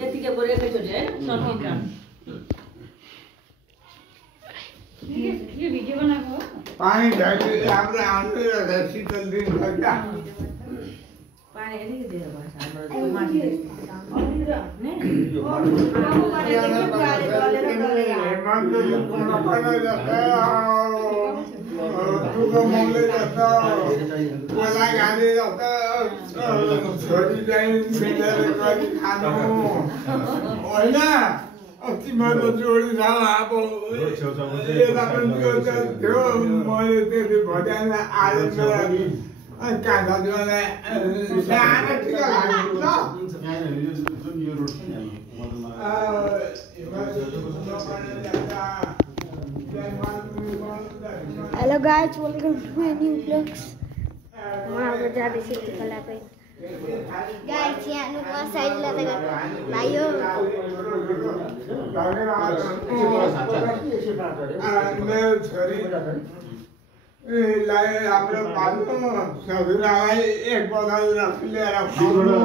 यतिकै बरु एकैचोटि है सकिन्छ यो भिडियो बनाएको पानी झरी राम्रो आउँछ र शीतल दिन सक्छ पानी अलिकति दिएर भन्छ हाम्रो माथि होइन अस्ति मैले जोडी छ अब यता पनि त्यो थियो मैले त्यति भजान आज काँधा जोलाई सानो टिका लाग्यो Hello guys, welcome to my new vlogs. Mga jadi sini kalau apa? Guys, यहाँ नुमा साइड ला तक लायो. मेरो छोरी लाई हाम्रो पाल्नु ससुरालाई एक बदल ल्याएर खुवाउनु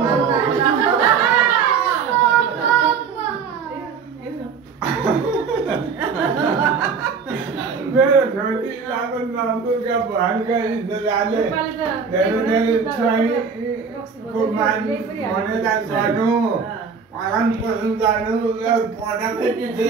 मेरो छोरी लागु नन्दुका भएका इजराले धेरै धेरै छोरीको मान भनेर गर्नु पालन पोषण गर्नु पढाएकै